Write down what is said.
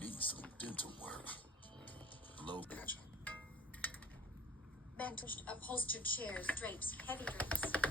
Need some dental work. Low mansion. Upholstered chairs, drapes, heavy drapes.